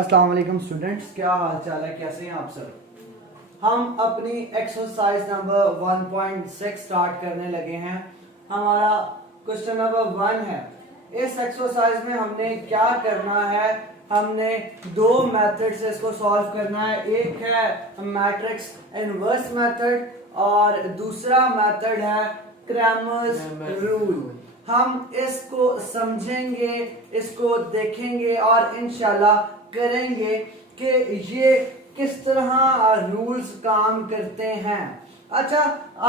अस्सलाम वालेकुम स्टूडेंट्स, क्या हाल चाल है, कैसे हैं आप सब। हम अपनी एक्सरसाइज नंबर 1.6 स्टार्ट करने लगे हैं। हमारा क्वेश्चन नंबर 1 है। इस एक्सरसाइज में हमने क्या करना है, हमने दो मेथड से इसको सॉल्व करना है। एक है मैट्रिक्स इनवर्स मेथड और दूसरा मेथड है क्रैमर्स रूल। हम इसको समझेंगे, इसको देखेंगे और इंशाल्लाह करेंगे कि ये किस तरह रूल्स काम करते हैं। अच्छा,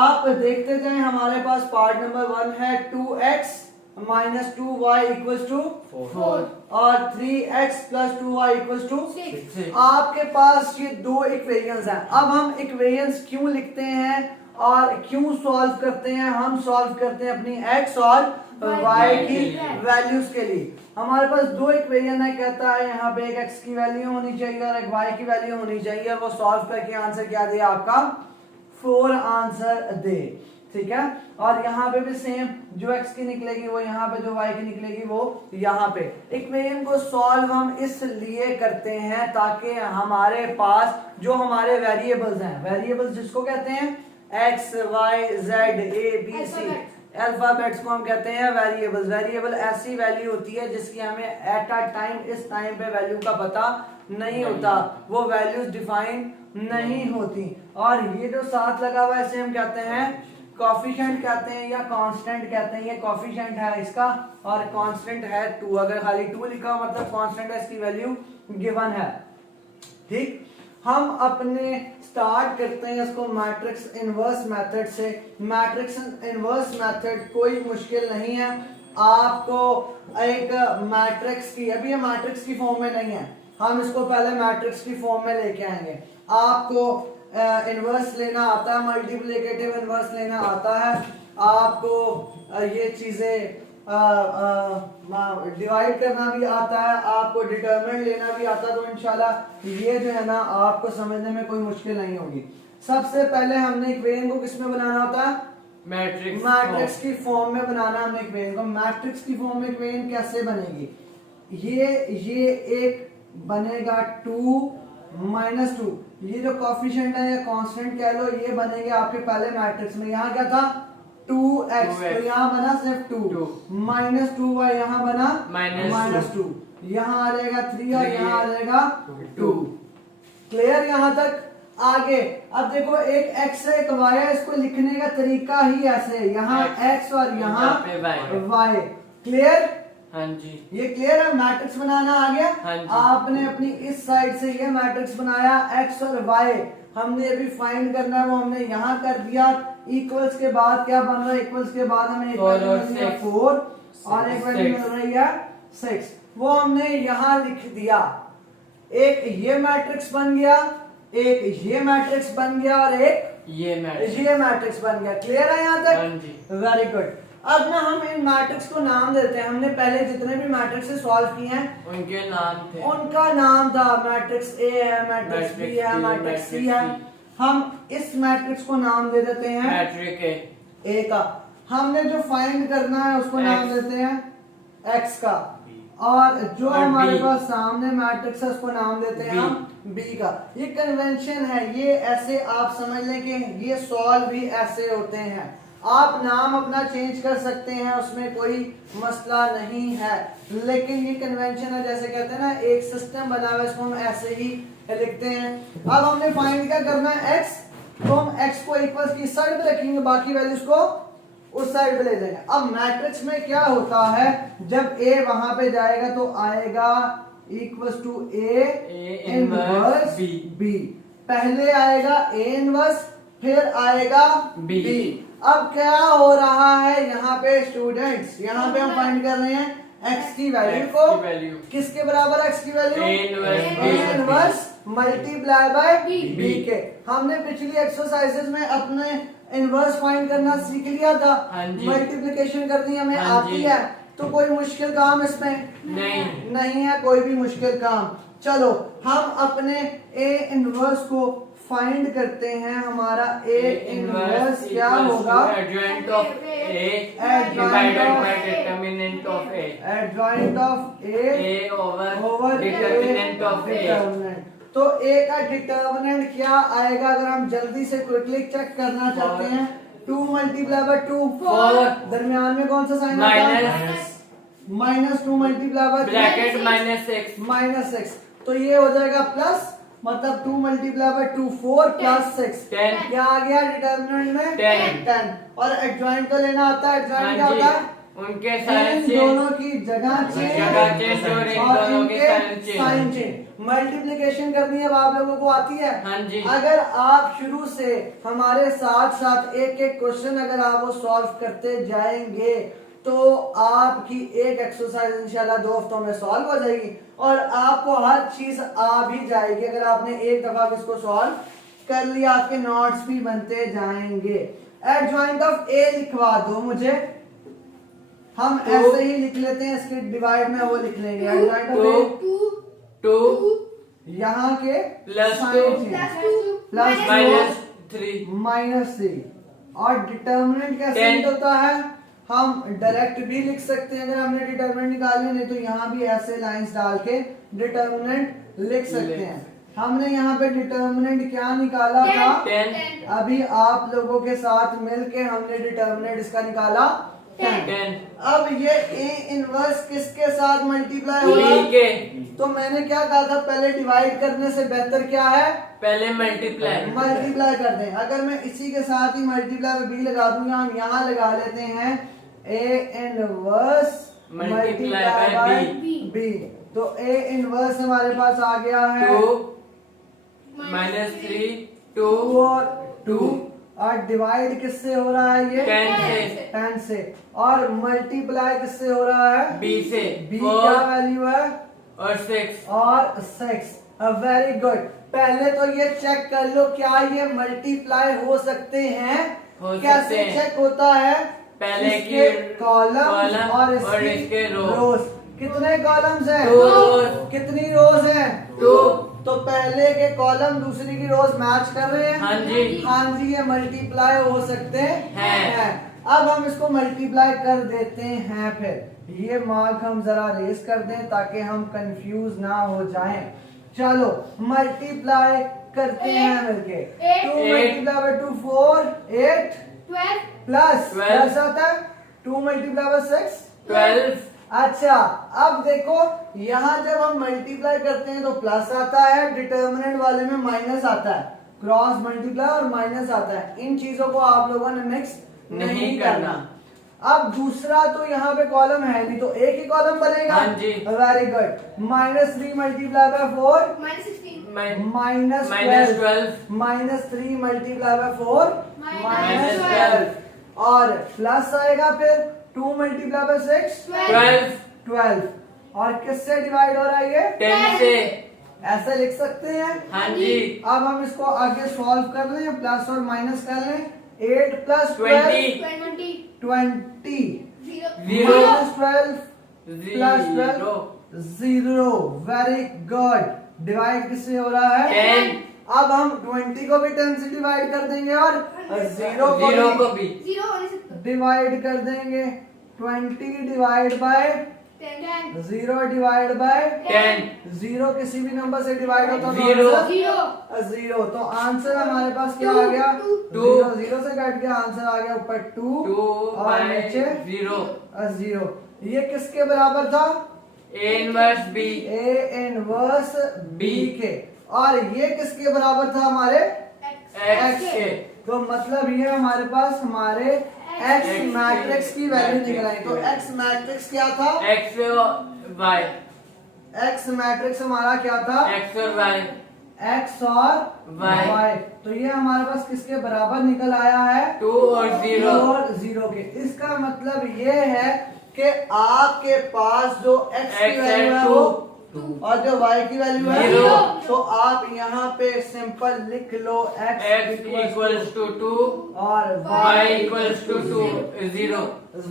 आप देखते जाएं, हमारे पास पार्ट नंबर 1 है 2x minus 2y equals to 4 और 3x plus 2y equals to 6। आपके पास ये दो इक्वेशंस हैं। अब हम इक्वेशंस क्यों लिखते हैं और क्यों सॉल्व करते हैं? हम सॉल्व करते हैं अपनी x और y की वैल्यूज के लिए। हमारे पास दो इक्वेशन है, कहता है यहाँ पे एक x की वैल्यू होनी चाहिए और एक y की वैल्यू होनी चाहिए। वो सॉल्व करके आंसर क्या दे आपका 4 आंसर दे, ठीक है। और यहाँ पे भी सेम, जो x की निकलेगी वो यहाँ पे, जो y की निकलेगी वो यहाँ पे। इक्वेशन को सॉल्व हम इसलिए करते हैं ताकि हमारे पास जो हमारे वेरिएबल्स हैं, वेरिएबल्स जिसको कहते हैं x y z a b c, alphabets को हम कहते हैं वेरिएबल्स। वेरिएबल ऐसी वैल्यू होती है जिसकी हमें एट अ टाइम, इस टाइम पे वैल्यू का पता नहीं होता, वो वैल्यूज डिफाइन नहीं होती। और ये जो साथ लगा हुआ है इसे हम कहते हैं कोफिशिएंट कहते हैं या कांस्टेंट कहते हैं। ये कोफिशिएंट है इसका और कांस्टेंट है 2। अगर खाली 2 लिखा हो मतलब कांस्टेंट है, इसकी वैल्यू गिवन है, ठीक। हम अपने स्टार्ट करते हैं इसको मैट्रिक्स इनवर्स मेथड से। मैट्रिक्स इनवर्स मेथड कोई मुश्किल नहीं है। आपको एक मैट्रिक्स की, अभी ये मैट्रिक्स की फॉर्म में नहीं है, हम इसको पहले मैट्रिक्स की फॉर्म में लेके आएंगे। आपको इनवर्स लेना आता है, मल्टीप्लिकेटिव इनवर्स लेना आता है, आपको ये चीजें डिवाइड करना भी आता है, आपको डिटरमिनेंट लेना भी आता है। तो इंशाल्लाह ये जो है ना आपको समझने में कोई मुश्किल नहीं होगी। सबसे पहले हमने इक्वेशन को किस में बनाना होता है? मैट्रिक्स की फॉर्म में बनाना हमने इक्वेशन को। मैट्रिक्स की फॉर्म में इक्वेशन कैसे बनेगी? ये एक बनेगा 2 माइनस 2, ये जो कोफिशिएंट है या कांस्टेंट कह लो, ये बनेंगे आपके पहले मैट्रिक्स में। यहाँ क्या था 2x, तो यहाँ बना सिर्फ 2 माइनस 2y, यहाँ बना माइनस 2, यहाँ आ जाएगा 3 और यहाँ आ जाएगा 2। क्लियर यहाँ तक? आगे अब देखो, एक x है एक y है, इसको लिखने का तरीका ही ऐसे, यहाँ x और यहाँ y। क्लियर? हाँ जी, ये क्लियर है। मैट्रिक्स बनाना आ गया। हाँ जी। आपने अपनी इस साइड से ये मैट्रिक्स बनाया, x और y हमने अभी फाइंड करना है, वो हमने यहाँ कर दिया। इक्वल्स के बाद क्या बन रहा है? इक्वल्स के बाद हमें 4 और एक वैल्यू मिल रही है 6, वो हमने यहाँ लिख दिया। एक ये मैट्रिक्स बन गया, एक ये मैट्रिक्स बन गया और एक ये मैट्रिक्स बन गया। क्लियर है यहाँ तक? Very good. अब ना हम इन मैट्रिक्स को नाम देते हैं। हमने पहले जितने भी मैट्रिक्स से सॉल्व किए हैं उनके नाम थे, उनका नाम था मैट्रिक्स ए है, मैट्रिक्स बी है, मैट्रिक्स सी है। हम इस मैट्रिक्स को नाम दे देते हैं मैट्रिक्स ए का। हमने जो फाइंड करना है उसको नाम देते हैं एक्स का, और जो हमारे पास सामने मैट्रिक्स है उसको नाम देते हैं हम बी का। ये कन्वेंशन है, ये ऐसे आप समझ लें कि ये सॉल्व भी ऐसे होते हैं। आप नाम अपना चेंज कर सकते हैं, उसमें कोई मसला नहीं है, लेकिन ये कन्वेंशन है। जैसे कहते हैं ना, एक सिस्टम बना हुआ है, इसको हम ऐसे ही लिखते हैं। अब हमने फाइंड क्या करना है? x, तो हम x को इक्वल्स की साइड पे रखेंगे, बाकी वैल्यूज को उस साइड पे ले जाएंगे। अब मैट्रिक्स में क्या होता है, जब a वहां पे जाएगा तो आएगा equals to a inverse b। पहले आएगा a इनवर्स, फिर आएगा b। अब क्या हो रहा है यहाँ पे स्टूडेंट्स? यहाँ पे हम फाइंड कर रहे हैं x की वैल्यू को किसके बराबर? x की value a inverse multiply by b के। हमने पिछली एक्सरसाइजेस में अपने इनवर्स फाइंड करना सीख लिया था, मल्टीप्लिकेशन करनी हमें आती है, तो कोई मुश्किल काम इसमें नहीं है, कोई भी मुश्किल काम। चलो हम अपने a इनवर्स को फाइंड करते हैं हमारा ए इनवर्स क्या होगा, adjoint of A Adjoint divided of- by determinant of A adjoint of A over over determinant of A. Determinant. तो ए का डिटर्मिनेंट क्या आएगा, अगर हम जल्दी से क्विकली चेक करना चाहते हैं, 2 मल्टीप्लाई बाय 2 4, दरमियान में कौन सा साइन आता है, माइनस -2 मल्टीप्लाई बाय ब्रैकेट -6 -6, तो ये हो जाएगा प्लस, मतलब 2 मल्टीप्लाई बाय 2 4 प्लस 6 10 क्या आ गया डिटर्मिनेंट में 10। और एडजॉइंट तो लेना आता है, एडजॉइंट क्या हाँ होता है, जी, उनके साइन इन से दोनों की जगह जगह चेंज और इन और दोनों के इनके sign sign change. Change. Multiplication करनी है, अब आप लोगों को आती है। हाँ जी। अगर आप शुरू से हमारे साथ साथ एक एक क्वेश्चन अगर आप वो सॉल्व करते जाएंगे तो आपकी एक एक्सरसाइज इंशाल्लाह 2 हफ्तों में सॉल्व हो जाएगी और आपको हर चीज आ भी जाएगी। अगर आपने एक दफा इसको सॉल्व कर लिया, आपके नोट्स भी बनते जाएंगे। एडजॉइंट ऑफ ए लिखवा दो मुझे, हम ऐसे ही लिख लेते हैं, इसके डिवाइड में वो लिख लेंगे। एडजॉइंट ऑफ ए 2 यहाँ के प्लस साइन प्लस -3 -3 और डिटर्मिनेंट कैसे 10 निकलता है, हम डायरेक्ट भी लिख सकते हैं अगर हमने डिटर्मिनेंट निकालनी, नहीं तो यहाँ भी ऐसे लाइंस डाल के डिटर्मिनेंट लिख सकते हैं। हमने यहाँ पे डिटर्मिनेंट क्या निकाला था, 10 अभी आप लोगों के साथ मिलके हमने डिटर्मिनेंट इसका निकाला 10। अब ये ए इनवर्स किसके साथ मल्टीप्लाई होगा, बी के तो मैंने क्या कहा था, पहले डिवाइड करने से बेहतर क्या है, पहले मल्टीप्लाई मल्टीप्लाई कर दें। अगर मैं इसी के साथ ही मल्टीप्लाई में बी लगा दूंगा, हम यहाँ लगा लेते हैं A inverse Multiply by by B। B, तो ए इनवर्स हमारे पास आ गया है 2 -3 2 2 और 2 और डिवाइड किससे हो रहा है ये 10 से 10 से, और मल्टीप्लाई किससे हो रहा है बी से बी 4 क्या वैल्यू है और 6 और 6। वेरी गुड, पहले तो ये चेक कर लो क्या ये मल्टीप्लाई हो सकते हैं, हो सकते कैसे हैं। चेक होता है, पहले इसके की कॉलम कॉलम और और इसके रो। रोज। कितने कॉलम्स हैं, 2 rows। कितनी रोज हैं 2 तो पहले के कॉलम दूसरी की रोज मैच कर रहे हैं, हाँ जी हाँ जी, ये मल्टीप्लाई हो सकते हैं। हैं। अब हम इसको मल्टीप्लाई कर देते हैं, फिर ये मार्क हम जरा रेस कर दें ताकि हम कंफ्यूज ना हो जाएं। चलो मल्टीप्लाई करते हैं मिलके, 2 मल्टीप्लाई बाय 2 4 8 प्लस 12 आता है 2 मल्टीप्लाई बाय 6 12 अच्छा, अब देखो यहाँ जब हम मल्टीप्लाई करते हैं तो प्लस आता है, डिटर्मिनेंट वाले में माइनस आता है, क्रॉस मल्टीप्लाई और माइनस आता है। इन चीजों को आप लोगों ने मिक्स नहीं करना। अब दूसरा तो यहाँ पे कॉलम है नहीं, तो एक ही कॉलम बनेगा, हाँ जी। Very good. -3 multiply by 4 -12 -3 multiply by 4 -12 और प्लस आएगा फिर 2 मल्टीप्लाई बाय 6 12 और किससे डिवाइड हो रहा है ये 10 से ऐसे लिख सकते हैं। हाँ जी अब हम इसको आगे सॉल्व कर लें, प्लस और माइनस कर लें, 8 plus 20 20 0 minus 12 plus 12 0। Very good, divide किससे हो रहा है 10 अब हम 20 को भी 10 से डिवाइड कर देंगे और 0 0 को को भी डिवाइड कर देंगे। 20 डिवाइड बाय 0 डिवाइड बाय 10 0 किसी भी नंबर से डिवाइड होता है Zero। तो 0, तो आंसर हमारे पास क्या आ गया 2 0 से कट गया, आंसर आ गया ऊपर 2 2 और बाय नीचे 0 0। ये किसके बराबर था A inverse B A inverse B B के, और ये किसके बराबर था हमारे X के तो मतलब ये हमारे पास हमारे एक्स X मैट्रिक्स की वैल्यू निकल आई। तो एक्स मैट्रिक्स क्या था, X Y एक्स मैट्रिक्स हमारा क्या था X और Y एक्स और Y। वाई, तो ये हमारे पास किसके बराबर निकल आया है 2 और 0 और 0 के। इसका मतलब ये है कि आपके पास जो एक्स की X वैल्यू है है वो 2 और जो y की वैल्यू है Zero। तो आप यहाँ पे सिंपल लिख लो X x equals to 2 और Y equals to 2 0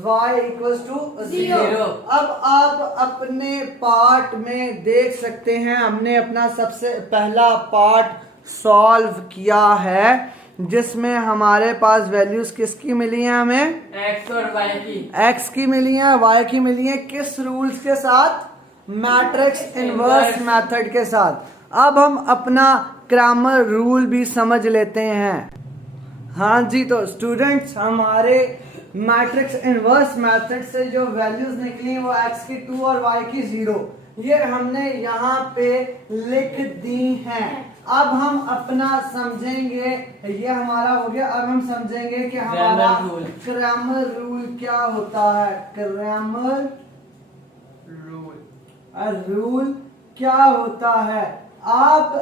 y equals to 0। Zero। अब आप अपने पार्ट में देख सकते हैं, हमने अपना सबसे पहला पार्ट सॉल्व किया है, जिसमें हमारे पास वैल्यूज किसकी मिली हैं, हमें x और y की। x की मिली हैं, y की मिली हैं, किस रूल्स के साथ, मैट्रिक्स इनवर्स मेथड के साथ। अब हम अपना क्रैमर रूल भी समझ लेते हैं। हाँ जी, तो स्टूडेंट्स हमारे मैट्रिक्स इनवर्स मेथड से जो वैल्यूज निकली वो x की 2 और y की 0, ये हमने यहाँ पे लिख दी हैं। अब हम अपना समझेंगे, ये हमारा हो गया। अब हम समझेंगे कि हमारा क्रैमर रूल क्या होता है। क्रैमर रूल क्या होता है। आप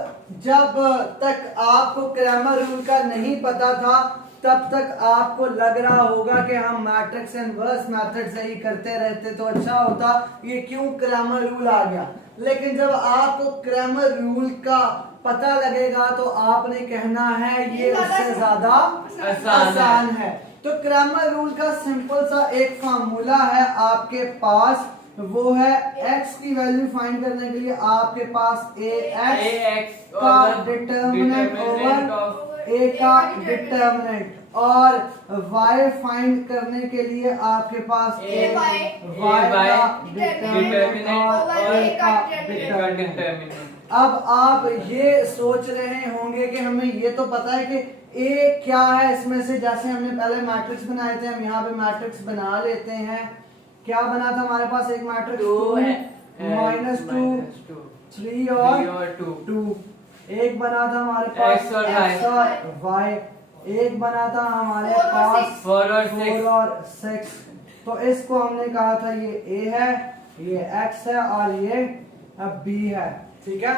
जब तक आपको क्रैमर रूल का नहीं पता था तब तक आपको लग रहा होगा कि हम मैट्रिक्स इनवर्स मेथड से ही करते रहते तो अच्छा होता, ये क्यों क्रैमर रूल आ गया। लेकिन जब आपको क्रैमर रूल का पता लगेगा तो आपने कहना है ये उससे ज्यादा आसान है। तो क्रैमर रूल का सिंपल सा एक फार्मूला है आपके पास, वो है x की वैल्यू फाइंड करने के लिए आपके पास ax का डिटर्मिनेंट ओवर a का डिटर्मिनेंट, और y फाइंड करने के लिए आपके पास y का डिटर्मिनेंट और a का डिटर्मिनेंट। अब आप ये सोच रहे होंगे कि हमें ये तो पता है कि a क्या है इसमें से, जैसे हमने पहले मैट्रिक्स बनाए थे, हम यहाँ पे मैट्रिक्स बना लेते हैं। क्या बना था हमारे पास, एक मैट्रिक्स 2 -2 3 और 2, एक बना था हमारे पास x और y, एक बना था हमारे पास 4 और 6। तो इसको हमने कहा था ये a है, ये x है और ये b है, ठीक है।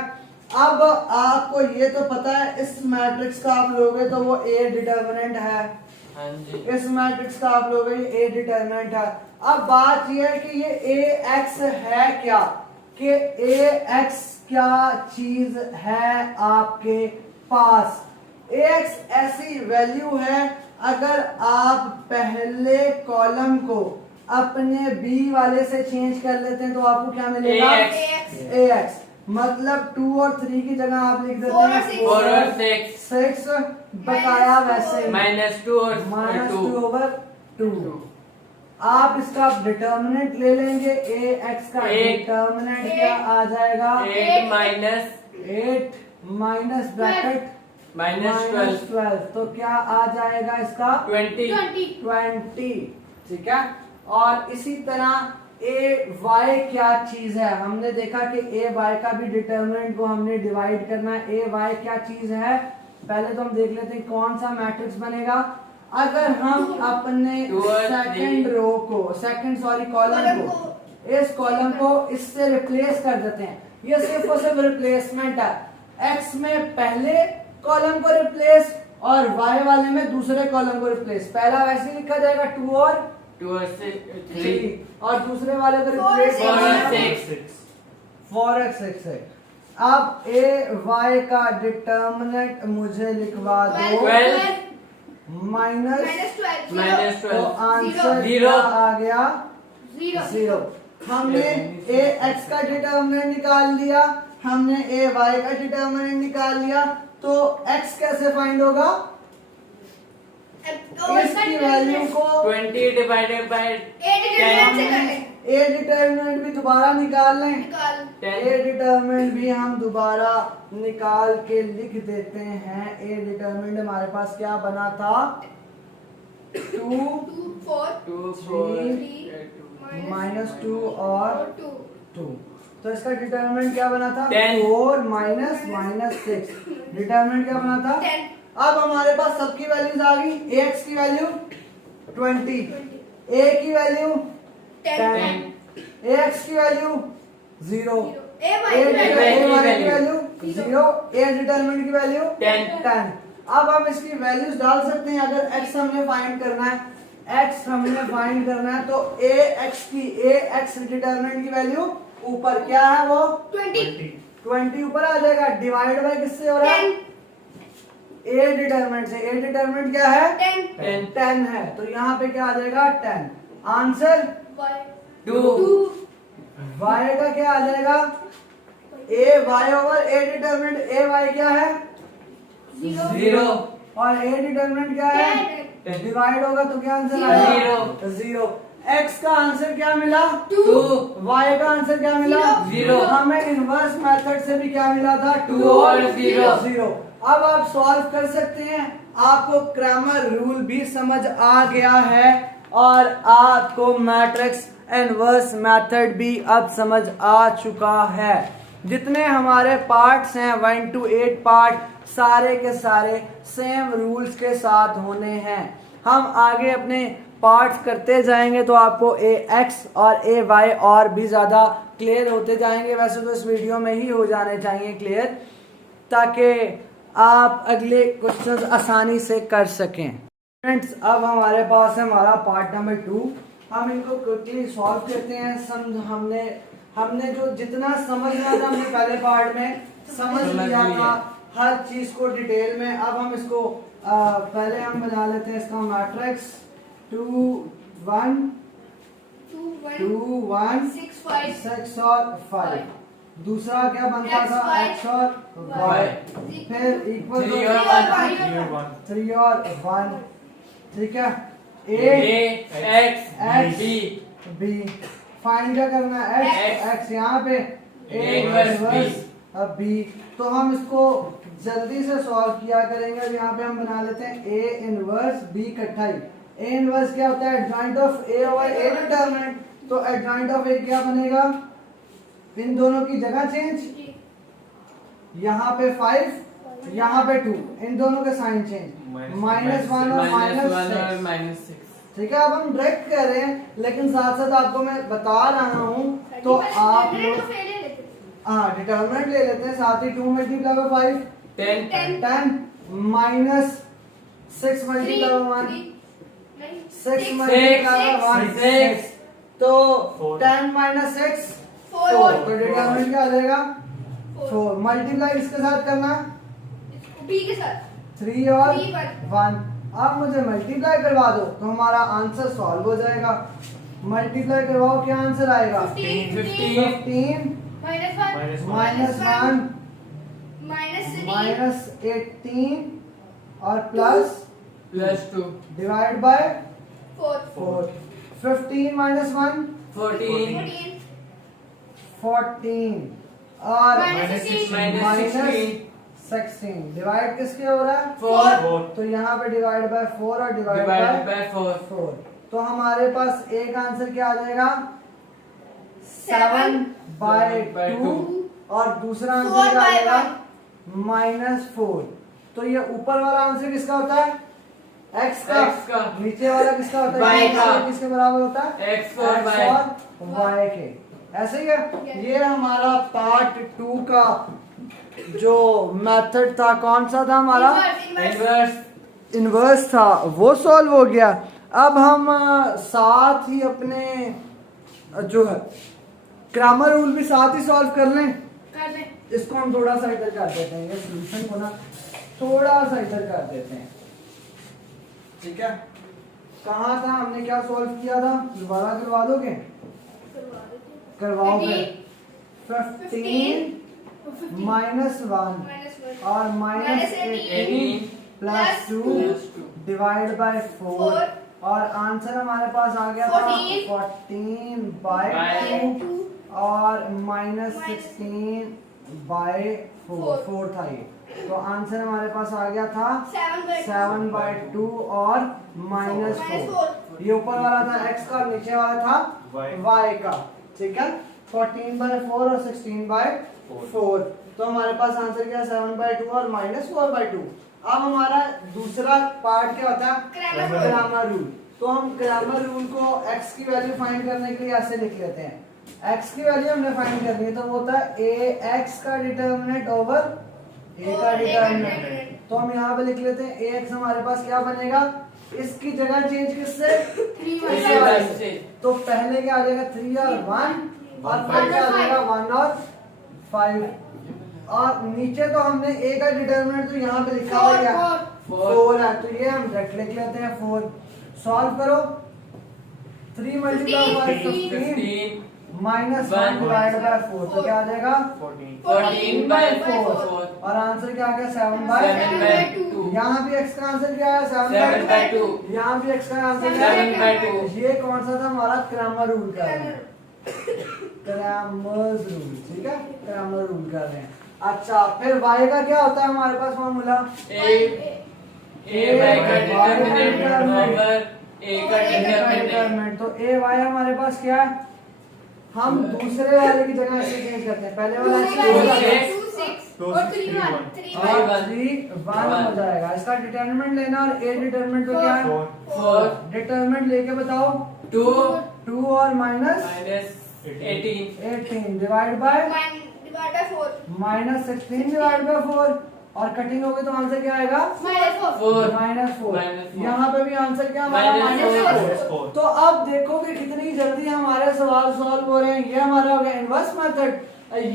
अब आपको ये तो पता है इस मैट्रिक्स का आप लोगे तो वो a डिटर्मिनेंट है, हाँ जी। इस मैट्रिक्स का आप लोगे ये a डिटर्मिनेंट है। अब बात ये है कि ये ax है क्या, कि ax क्या चीज है आपके पास। ax ऐसी वैल्यू है, अगर आप पहले कॉलम को अपने b वाले से चेंज कर लेते हैं तो आपको क्या मिलेगा, ax। मतलब 2 और 3 की जगह आप लिख देते हैं 4 और 6 बकाया वैसे -2 और -2 ओवर 2। आप इसका डिटर्मिनेंट ले लेंगे, ax का डिटर्मिनेंट क्या आ जाएगा, 8 माइनस ब्रैकेट -12, तो क्या आ जाएगा इसका 20, ठीक है। और इसी तरह ay क्या चीज है, हमने देखा कि ay का भी डिटर्मिनेंट को हमने डिवाइड करना है। ay क्या चीज है, पहले तो हम देख लेते हैं कौन सा मैट्रिक्स बनेगा। अगर हम अपने कॉलम को इस कॉलम को इससे रिप्लेस कर देते हैं, ये सिर्फ और सिर्फ रिप्लेसमेंट है। x में पहले कॉलम को रिप्लेस और y वाले में दूसरे कॉलम को रिप्लेस। पहला वैसे लिखा जाएगा 2 और 3 और दूसरे वाले को रिप्लेस 4x है। अब ay का डिटर्मिनेंट मुझे लिखवा दो -12, तो आंसर क्या आ गया 0। हमने ax का डिटर्मिनेंट निकाल लिया, हमने ay का डिटर्मिनेंट निकाल लिया, तो x कैसे फाइंड होगा, इसकी वैल्यू को 20 डिवाइडेड बाय a डिटर्मिनेंट भी दोबारा निकाल लें, a डिटर्मिनेंट भी हम दोबारा निकाल के लिख देते हैं। a डिटर्मिनेंट हमारे पास क्या बना था, 2 -2 और 2, तो इसका डिटर्मिनेंट क्या बना था 4 -6, डिटर्मिनेंट क्या बना था 10। अब हमारे पास सबकी वैल्यूज आ गई, ax की वैल्यू 20, a की वैल्यू 10, ax की वैल्यू 0, a की वैल्यू 0, a डिटर्मिनेंट की वैल्यू 10। अब हम इसकी वैल्यूज डाल सकते हैं। अगर x हमने फाइंड करना है, तो ax डिटर्मिनेंट की वैल्यू ऊपर क्या है, वो 20 ऊपर आ जाएगा, डिवाइड बाय किससे हो रहा है, a डिटर्मिनेंट से। a डिटर्मिनेंट क्या है 10 है, तो यहाँ पे क्या आ जाएगा 10। आंसर 2। y का क्या आ जाएगा, a y over a determinant, a y क्या है जीरो और ए डिटर्मिनेंट क्या है, डिवाइड होगा तो क्या आंसर आएगा, जीरो। एक्स का आंसर क्या मिला, 2 वाई का आंसर क्या मिला, जीरो। हमें इनवर्स मेथड से भी क्या मिला था, 2 और जीरो। जीरो। अब आप सॉल्व कर सकते हैं, आपको क्रैमर रूल भी समझ आ गया है और आपको मैट्रिक्स इनवर्स मेथड भी अब समझ आ चुका है। जितने हमारे पार्ट्स हैं 1 to 8 पार्ट सारे के सारे सेम रूल्स के साथ होने हैं। हम आगे अपने पार्ट्स करते जाएंगे तो आपको ए एक्स और ए वाई और भी ज़्यादा क्लियर होते जाएंगे। वैसे तो इस वीडियो में ही हो जाने चाहिए क्लियर, ताकि आप अगले क्वेश्चंस आसानी से कर सकें। फ्रेंड्स, अब हमारे पास है हमारा पार्ट नंबर 2। हम इनको क्विकली सॉल्व करते हैं। हमने जो जितना समझना था हमने पहले पार्ट में समझ लिया था हर चीज को डिटेल में। अब हम इसको पहले हम बना लेते हैं इसका मैट्रिक्स 2 1 2 1 6 और 5। दूसरा क्या बनता था, x और y, फिर इक्वल 3 और 1, ठीक है। ए एक्स बी फाइंड क्या करना है, x यहाँ पे a इनवर्स b। तो हम इसको जल्दी से सॉल्व किया करेंगे। यहाँ पे हम बना लेते हैं a इनवर्स b इकट्ठा ही। a इनवर्स क्या होता है, adjoint of a over a determinant. तो एडजॉइंट ऑफ a क्या बनेगा, इन दोनों की जगह चेंज, यहाँ पे 5 यहाँ पे 2, इन दोनों के साइन चेंज, -1 और -6, ठीक है। अब हम डायरेक्ट कर रहे हैं लेकिन साथ साथ आपको मैं बता रहा हूँ तो आप लोग हाँ डिटरमिनेंट ले लेते हैं साथ ही। 2 multiply bye 5 10 -6 multiply by 1 6 multiply by 1 6। तो 10 - 6 4। तो डिटरमिनेंट क्या आ जाएगा, 4। मल्टीप्लाई इसके साथ करना, b के साथ 3 और 1। अब मुझे मल्टीप्लाई करवा दो तो हमारा आंसर सॉल्व हो जाएगा। मल्टीप्लाई करवाओ, क्या आंसर आएगा, 15 -1 -18 और +2 डिवाइड बाय 4। 15 - 1 14 और -16 डिवाइड किसके हो रहा है, 4। तो यहाँ पे डिवाइड बाय 4 और डिवाइड बाय 4। तो हमारे पास एक आंसर क्या आ जाएगा, 7/2 और दूसरा आंसर क्या आएगा, -4। तो ये ऊपर वाला आंसर किसका होता है, x का। नीचे वाला किसका होता है, y का। किसके बराबर होता है, x और y के। ऐसे ही है। ये हमारा पार्ट 2 का जो मेथड था कौन सा था हमारा, इनवर्स था, वो सॉल्व हो गया। अब हम साथ ही अपने जो है क्रैमर रूल भी साथ ही सॉल्व कर लें। इसको हम थोड़ा सा इधर कर देते हैं, ये सॉल्यूशन को ना थोड़ा सा इधर कर देते हैं, ठीक है। कहाँ था, हमने क्या सॉल्व किया था, दोबारा करवा दोगे, करवाओ फिर। 15 -1 और -18 +2 डिवाइड बाय 4 और आंसर हमारे पास आ गया था 14/2 और -16/4 था ये। तो आंसर हमारे पास आ गया था 7/2 और -4। ये ऊपर वाला था x का, नीचे वाला था y का, ठीक है। 14/4 और 16/4। तो हमारे पास आंसर क्या, 7/2 और -4/2। अब हमारा दूसरा पार्ट क्या होता है, ग्रामर रूल। तो हम ग्रामर रूल को x की वैल्यू फाइंड करने के लिए ऐसे लिख लेते हैं। x की वैल्यू हमने फाइंड करनी है तो वो होता है ax का डिटर्मिनेंट ओवर a का डिटर्मिनेंट। तो हम यहाँ पे लिख लेते हैं ax हमारे पास क्या बनेगा, इसकी जगह चेंज किससे, 3 से। तो पहले क्या आ जाएगा, 3 और 1 और फिर क्या आ जाएगा 1 और 5। और नीचे तो हमने a का डिटर्मिनेंट तो यहाँ पे लिखा हुआ है 4 है, तो ये हम डायरेक्ट लिख लेते हैं 4। सॉल्व करो, 3 × 15 15 -1 1 डिवाइड बाय 4 तो क्या आ जाएगा 14 by 4 और आंसर क्या आ गया 7 बाय 7 by 2 यहाँ भी x का आंसर क्या है 7 7 by 2 यहाँ भी x का आंसर क्या 7 by 2 है ये कौन सा था हमारा क्रैमर रूल कर रहे हैं क्रैमर्स रूल ठीक है क्रैमर रूल कर रहे हैं अच्छा फिर y का क्या होता है हमारे पास फॉर्मूला a by का डिटरमिनेंट ओवर a का डिटरमिनेंट तो a y हमारे पास क्या है हम दूसरे वाले की जगह ऐसे चेंज करते हैं पहले वाला और 3 1 हो जाएगा इसका डिटरमिनेंट लेना और a डिटरमिनेंट तो क्या है 4 डिटरमिनेंट लेके बताओ 2 2 और minus -18 divide by divide by 4 -16 divide by 4 और कटिंग होगी तो आंसर क्या आएगा -4 -4 यहाँ पे भी आंसर क्या हमारा -4 -4 तो अब देखोगे कितनी जल्दी हमारे सवाल सॉल्व हो रहे हैं ये हमारा हो गया इनवर्स मेथड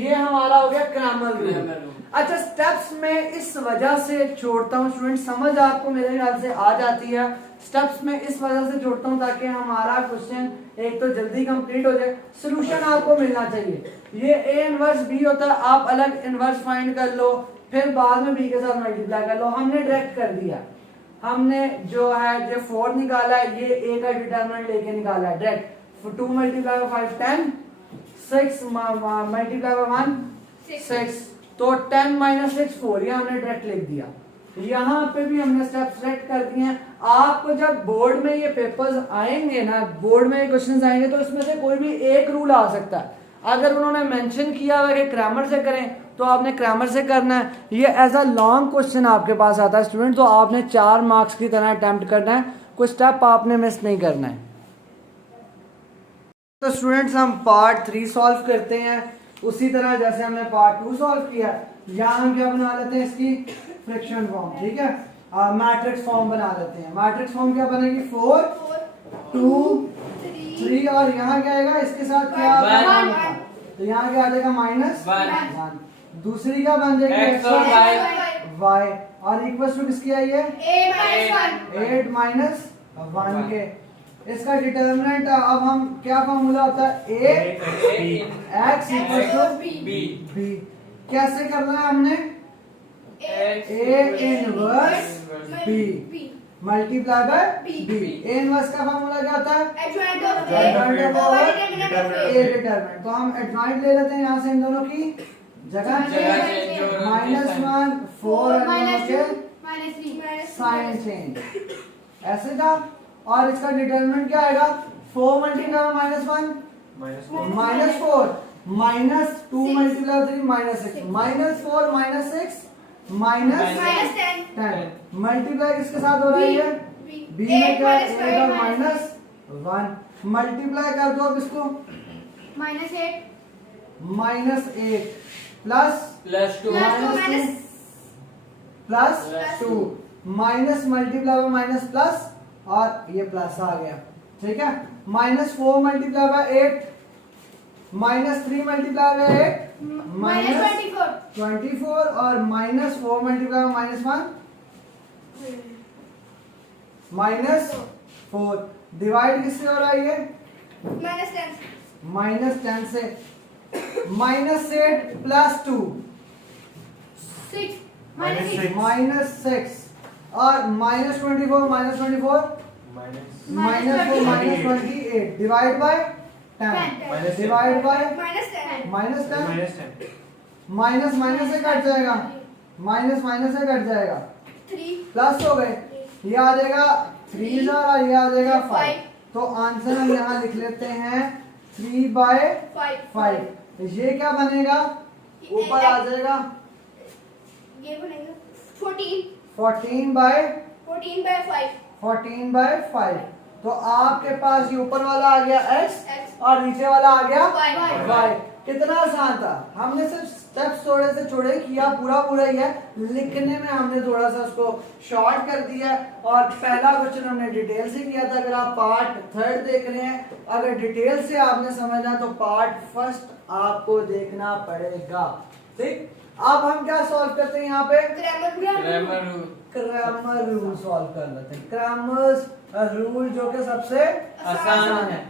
ये हमारा हो गया क्रैमर रूल अच्छा स्टेप्स में इस वजह से छोड़ता हूँ स्टूडेंट समझ आपको मेरे ख्याल से आ जाती है स्टेप्स में इस वजह से छोड़ता हूँ ताकि हमारा क्वेश्चन एक तो जल्दी कंप्लीट हो जाए सोल्यूशन आपको मिलना चाहिए ये a इनवर्स b होता है आप अलग इनवर्स फाइंड कर लो फिर बाद में b के साथ मल्टीप्लाई कर लो हमने डायरेक्ट कर दिया हमने जो है जो 4 निकाला है ये a का डिटरमिनेंट लेके निकाला है direct 2 multiply bye 5 10 6 multiply by 1 6 तो 10 - 6 4 ये हमने डायरेक्ट लिख दिया यहाँ पे भी हमने स्टेप सेट कर दिए हैं आपको जब बोर्ड में ये पेपर्स आएंगे ना बोर्ड में ये क्वेश्चंस आएंगे तो इसमें से कोई भी एक रूल आ सकता है अगर उन्होंने मेंशन किया हुआ कि ग्रामर से करें तो आपने ग्रामर से करना है ये एज अ लॉन्ग क्वेश्चन आपके पास आता है स्टूडेंट तो आपने 4 मार्क्स की तरह अटेम्प्ट करना है कोई स्टेप आपने मिस नहीं करना है तो स्टूडेंट्स हम पार्ट 3 सॉल्व करते हैं उसी तरह जैसे हमने पार्ट 2 सॉल्व किया यहाँ हम क्या बना लेते हैं इसकी फ्रैक्शन फॉर्म ठीक है मैट्रिक्स फॉर्म बना लेते हैं मैट्रिक्स फॉर्म क्या बनेगी 4 2 3 और यहाँ क्या आएगा इसके साथ क्या आएगा तो यहाँ क्या आ जाएगा -1 दूसरी क्या बन जाएगी x और y और इक्वल टू किसकी आई है 8 - 1 के इसका डिटरमिनेंट अब हम क्या फॉर्मूला होता है a x b कैसे करना है हमने a inverse b multiply by b a inverse का फॉर्मूला क्या होता है एडजॉइंट ओवर a डिटरमिनेंट तो हम एडजॉइंट ले लेते हैं यहाँ से इन दोनों की जगह -1 4 के साइन चेंज ऐसे था और इसका डिटरमिनेंट क्या आएगा 4 मल्टीप्लाई -1 -4 -2 मल्टीप्लाई 3 -6 -4 -6 -10 मल्टीप्लाई किसके साथ हो रहा है b में क्या आएगा -1 मल्टीप्लाई कर दो अब इसको -8 plus +2 minus multiply by minus plus और ये प्लस आ गया ठीक है -4 मल्टीप्लाई बाय 8 -3 मल्टीप्लाई बाय 8 -24 और -4 मल्टीप्लाई बाय -4 डिवाइड किससे हो रहा है ये -10 से -8 प्लस 2 -6 और -24 -28 divide by 10 divide by -10 minus minus से कट जाएगा माइनस से कट जाएगा प्लस हो गए ये आ जाएगा 3 और ये आ जाएगा 5 तो आंसर हम यहाँ लिख लेते हैं 3/5 ये क्या बनेगा ऊपर आ जाएगा ये बनेगा 14/5 तो आपके पास ये ऊपर वाला आ गया x और नीचे वाला आ गया y कितना आसान था हमने सिर्फ स्टेप्स थोड़े से छोड़े किया पूरा ही है लिखने में हमने थोड़ा सा उसको शॉर्ट कर दिया और पहला क्वेश्चन हमने डिटेल से किया था अगर आप पार्ट 3 देख रहे हैं अगर डिटेल से आपने समझना तो पार्ट 1 आपको देखना पड़ेगा ठीक अब हम क्या सॉल्व करते हैं यहाँ पे क्रैमर रूल सॉल्व कर लेते हैं क्रैमर्स रूल जो कि सबसे आसान है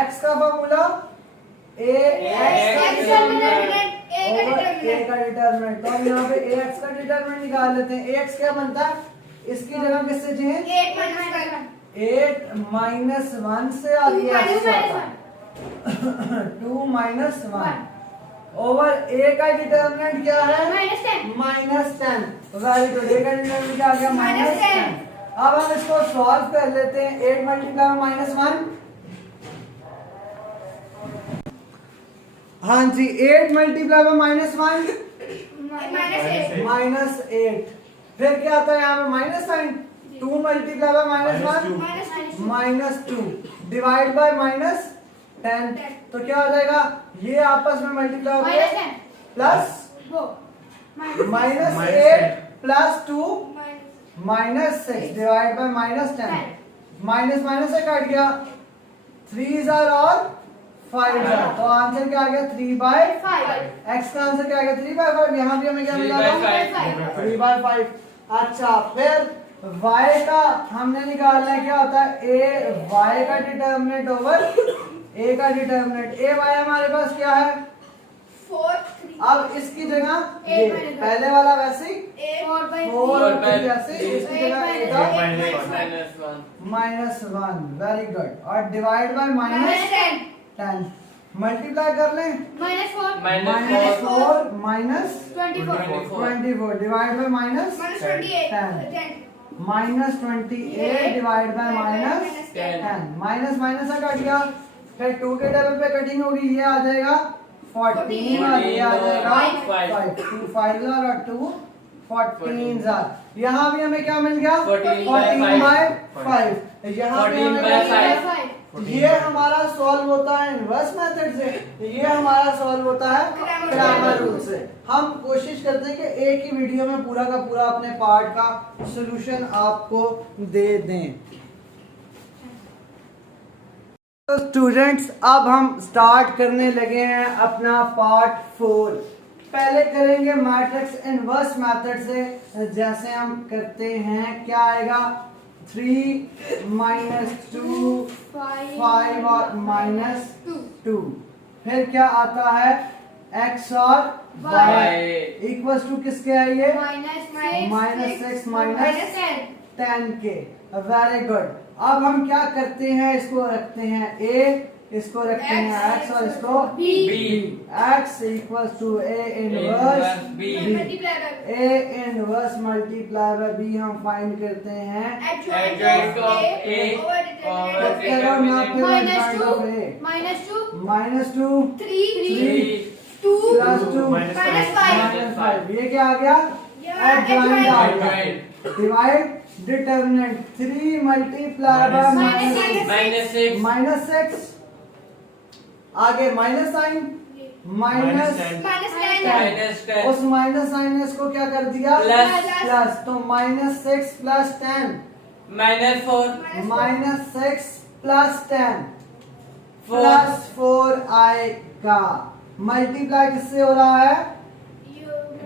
x का फॉर्मूला ए एक्स X का डिटरमिनेंट A का ओवर ए डिटरमिनेंट का डिटरमिनेंट। तो हम यहाँ पे ए एक्स का डिटरमिनेंट निकाल लेते हैं। ए एक्स क्या बनता है, इसकी जगह किससे चेंज, 8 minus 1 8 माइनस 1 से आ गया 2 माइनस 1 ओवर ए का डिटरमिनेंट क्या है, -10 -10। वेरी गुड, ए का डिटरमिनेंट क्या आ गया, -10। अब हम इसको सॉल्व कर लेते हैं। 8 मल्टीप्लाई -1, हाँ जी, 8 मल्टीप्लाई -1 -8। फिर क्या आता है यहाँ पे minus sign, 2 multiply -2 divide by -10। तो क्या हो जाएगा, ये आपस में मल्टीप्लाई हो गया plus -8 plus 2 -6 divide by -10। Minus minus से कट गया, 3 और 5 तो आंसर क्या आ गया 3/5। एक्स का आंसर क्या आ गया 3/5। यहाँ भी हमें क्या मिला 3/5। अच्छा, फिर y का हमने निकालना है, क्या होता है a y का डिटरमिनेंट ओवर a का डिटरमिनेंट। a y हमारे पास क्या है 4 अब इसकी जगह ये पहले वाला वैसे ही 4 जैसे इसकी जगह a का -1। Very good. और डिवाइड बाय -10 मल्टीप्लाई कर लें, -4 -24 divide by -10 -28 divide by -10। Minus minus से कट गया, फिर 2 के टेबल पे कटिंग होगी, ये आ जाएगा 14 और ये आ जाएगा 5। 2 5 और 2 14। यहाँ भी हमें क्या मिल गया 14/5। यहाँ पे हमें क्या मिल गया, ये हमारा सॉल्व होता है इनवर्स मेथड से, ये हमारा सॉल्व होता है ग्रामर रूल से। हम कोशिश करते हैं कि एक ही वीडियो में पूरा का पूरा अपने पार्ट का सॉल्यूशन आपको दे दें। तो स्टूडेंट्स, अब हम स्टार्ट करने लगे हैं अपना पार्ट 4। पहले करेंगे मैट्रिक्स इनवर्स मेथड से, जैसे हम करते हैं। क्या आएगा 3 -2 5 और -2। फिर क्या आता है x और y इक्वल्स टू किसके है ये -6 -10 के। Very good. अब हम क्या करते हैं, इसको रखते हैं a, इसको रखते हैं x और इसको b। x equals to a inverse b। a inverse multiply by b हम फाइंड करते हैं adjoint of A over determinant -2 3 2 plus 2 -5। ये क्या आ गया एडजॉइंट आ गया। डिवाइड डिटरमिनेंट 3 मल्टीप्लाई बाय -6 आगे माइनस साइन -10। उस माइनस साइन ने इसको क्या कर दिया प्लस। तो -6 प्लस 10 -6 प्लस 10 प्लस 4 आएगा। मल्टीप्लाई किससे हो रहा है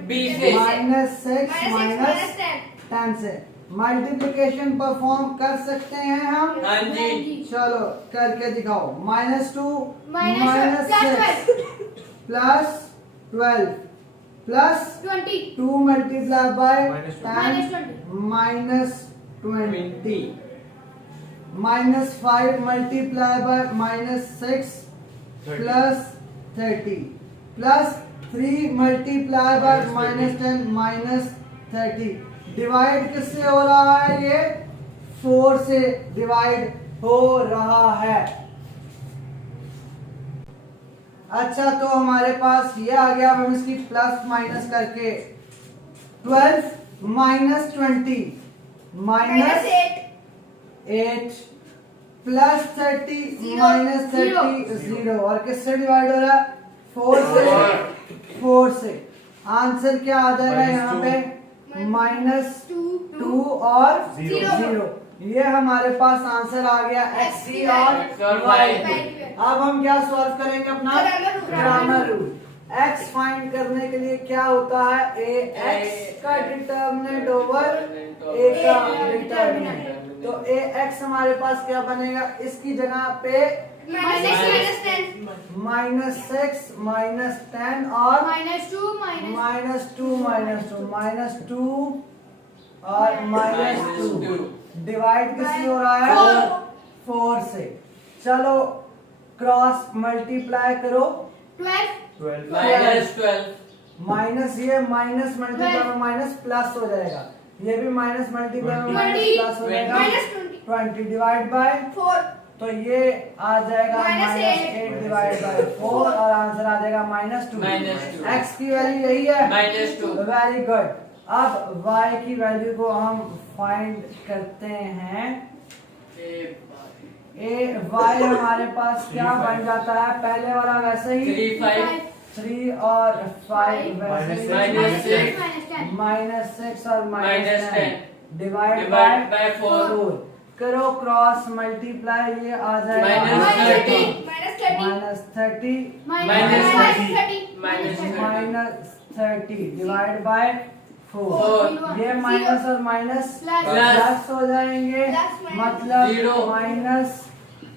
-6 -10 से। मल्टीप्लिकेशन परफॉर्म कर सकते हैं हम, हाँ जी। चलो करके दिखाओ। -2 -6 plus 12 plus 2 multiply by 10 -20 -5 multiply by -6 plus 30 plus 3 multiply by -10 -30। Divide किससे हो रहा है, ये 4 से डिवाइड हो रहा है। अच्छा, तो हमारे पास ये आ गया। हम इसकी प्लस माइनस करके 12 -20 -8 प्लस 30 -30 0। और किससे डिवाइड हो रहा है 4 से। आंसर क्या आ जाएगा यहाँ पे -2 और 0। ये हमारे पास आंसर आ गया x और y। अब हम क्या सॉल्व करेंगे अपना ग्रामर रूल। x फाइंड करने के लिए क्या होता है ax का डिटरमिनेंट ओवर a का डिटरमिनेंट। तो ax हमारे पास क्या बनेगा, इसकी जगह पे -10 -6 -10 और -2 -2 और -2 डिवाइड किससे हो रहा है? 4 से। चलो क्रॉस मल्टीप्लाई करो। 12 माइनस ये माइनस मल्टीप्लाई में माइनस प्लस हो जाएगा, ये भी माइनस मल्टीप्लाई में माइनस प्लस हो जाएगा। 20 डिवाइड बाय 4 तो ये आ जाएगा -8 डिवाइड बाय 4 और आंसर आ जाएगा -2। x की वैल्यू यही है -2। Very good. अब y की वैल्यू को हम फाइंड करते हैं। y हमारे पास क्या बन जाता है? पहले वाला वैसे ही 3 और 5 वैसे -6 -6 और -10 डिवाइड बाय बाय 4 करो क्रॉस मल्टीप्लाई, ये आ जाएगा -30 -30 डिवाइड बाय 4 4 ये माइनस और माइनस प्लस प्लस हो जाएंगे, प्लस मतलब जीरो।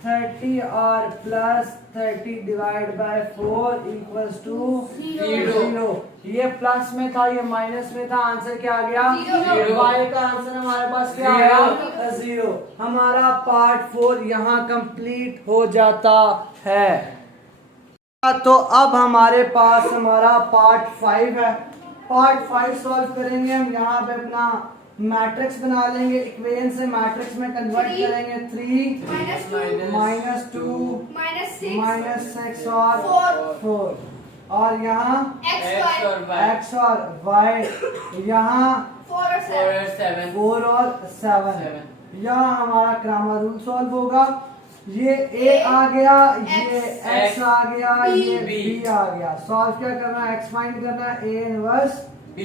-30 और +30 divide by 4 equals to zero. 0। ये प्लस में था, ये माइनस में था, आंसर क्या आ गया? जीरो। y का आंसर हमारे पास क्या आया? 0। हमारा पार्ट 4 यहाँ कंप्लीट हो जाता है। तो अब हमारे पास हमारा पार्ट 5 है। पार्ट 5 सॉल्व करेंगे हम। यहाँ पे अपना मैट्रिक्स बना लेंगे, इक्वेशन से मैट्रिक्स में कन्वर्ट करेंगे। 3 -2 -6 और 4 और यहाँ x और y, यहाँ 4 और 7। यहाँ हमारा ग्रामर रूल सॉल्व होगा। ये a आ गया, ये x आ गया, ये b आ गया। सॉल्व क्या करना है? x फाइंड करना है, a इनवर्स b।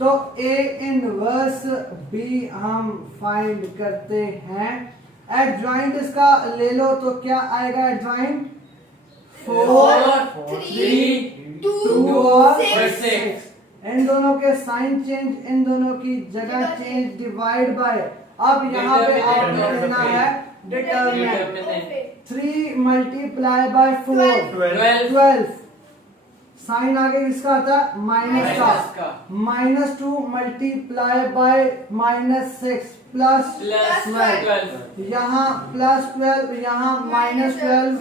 तो a इनवर्स b हम फाइंड करते हैं। एडजॉइंट इसका ले लो तो क्या आएगा? एडजॉइंट 4 3 2 और 6। इन दोनों के साइन चेंज, इन दोनों की जगह चेंज, डिवाइड बाय। अब यहाँ पे आपने लेना है डिटरमिनेंट। 3 multiply by 4 12। साइन आगे किसका आता है? माइनस का। -2 मल्टीप्लाई बाय -6 प्लस 12। यहाँ +12, यहाँ -12।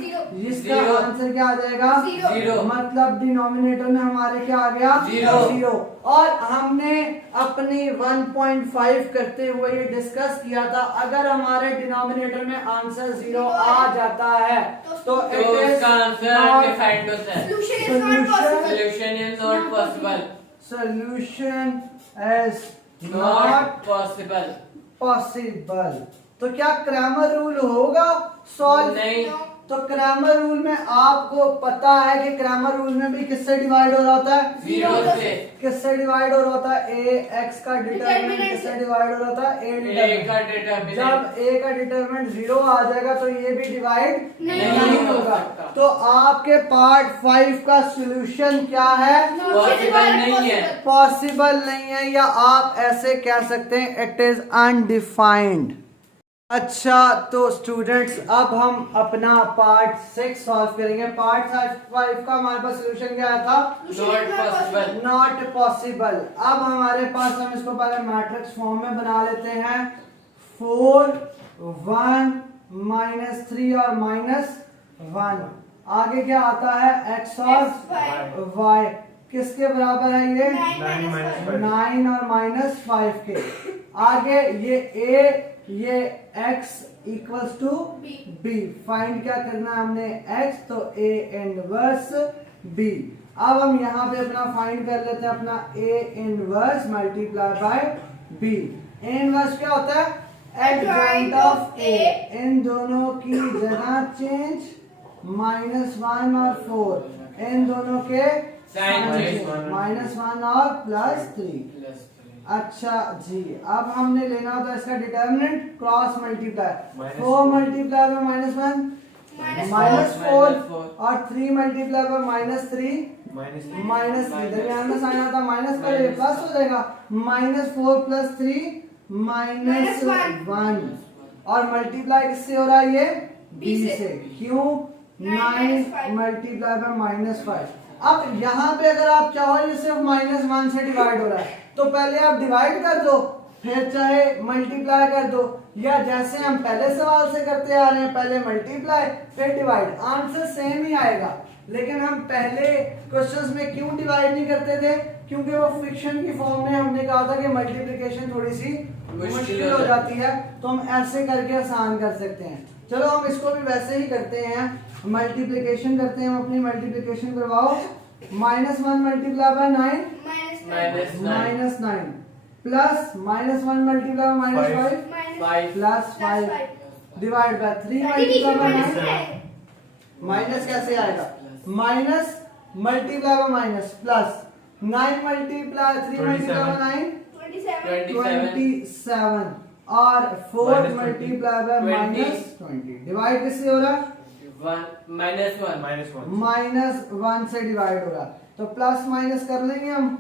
इसका जीरो। आंसर क्या आ जाएगा? जीरो। मतलब डिनोमिनेटर में हमारे क्या आ गया? जीरो। और हमने अपनी 1.5 करते हुए ये डिस्कस किया था, अगर हमारे डिनोमिनेटर में आंसर 0 आ जाता है तो इट इज उसका आंसर डिफाइंड होता है। Solution is not possible. Solution is solution is not not possible. possible। तो क्या क्रैमर रूल होगा सॉल्व? नहीं। तो क्रैमर रूल में आपको पता है कि क्रैमर रूल में भी किससे डिवाइड हो रहा होता है? जीरो से। किससे डिवाइड हो रहा होता है? a x का डिटरमिनेंट किससे डिवाइड हो रहा होता है? A का डिटरमिनेंट। जब a का डिटरमिनेंट 0 आ जाएगा तो ये भी डिवाइड नहीं होगा। सकता। तो आपके पार्ट 5 का सॉल्यूशन क्या है? पॉसिबल नहीं है। पॉसिबल नहीं है, या आप ऐसे कह सकते हैं इट इज अनडिफाइंड। अच्छा तो स्टूडेंट्स, अब हम अपना पार्ट 6 सॉल्व करेंगे। पार्ट 5 का हमारे पास सॉल्यूशन क्या आया था? Not possible. Not possible. अब हमारे पास, हम इसको पहले मैट्रिक्स फॉर्म में बना लेते हैं। 4 1 -3 और -1। आगे क्या आता है? x और y किसके बराबर है? ये 9 और -5 के। आगे ये a, ये x equals to b। Find क्या करना है हमने? x, तो a इनवर्स b। अब हम यहाँ पे अपना फाइंड कर लेते हैं अपना a inverse multiply by b। a inverse क्या होता है? Adjoint of a। इन दोनों की जगह चेंज, -1 और 4 इन दोनों के साइन चेंज। -1 और +3। अच्छा जी, अब हमने लेना होता है इसका determinant, cross multiply. 4 multiply bye -1 -4 और 3 मल्टीप्लाई बाय -3 -3। दरमियान में साइन आता माइनस का, ये प्लस हो जाएगा। -4 + 3 -1 और मल्टीप्लाई किससे हो रहा है? ये बी से। क्यों? 9 मल्टीप्लाई बाय -5। अब यहाँ पे अगर आप चाहो ये सिर्फ -1 से डिवाइड हो रहा है तो पहले आप डिवाइड कर दो, फिर चाहे मल्टीप्लाई कर दो, या जैसे हम पहले सवाल से करते आ रहे हैं, पहले मल्टीप्लाई फिर डिवाइड, आंसर सेम ही आएगा। लेकिन हम पहले क्वेश्चंस में क्यों डिवाइड नहीं करते थे? क्योंकि वो फ्रिक्शन की फॉर्म में हमने कहा था कि मल्टीप्लिकेशन थोड़ी सी मुश्किल हो जाती है, तो हम ऐसे करके आसान कर सकते हैं। चलो हम इसको भी वैसे ही करते हैं, मल्टीप्लिकेशन करते हैं। हम अपनी मल्टीप्लिकेशन करवाओ। -1 multiply by 9 -9 plus -1 multiply by -5 plus 5 divide bye 3 multiply bye 9। Minus कैसे आएगा? Minus multiply by minus plus 9 multiply 3 multiply bye 9 27 और 4 मल्टीप्लाई बाय -20 डिवाइड किससे हो रहा है? -1 से डिवाइड होगा, तो प्लस माइनस कर लेंगे हम।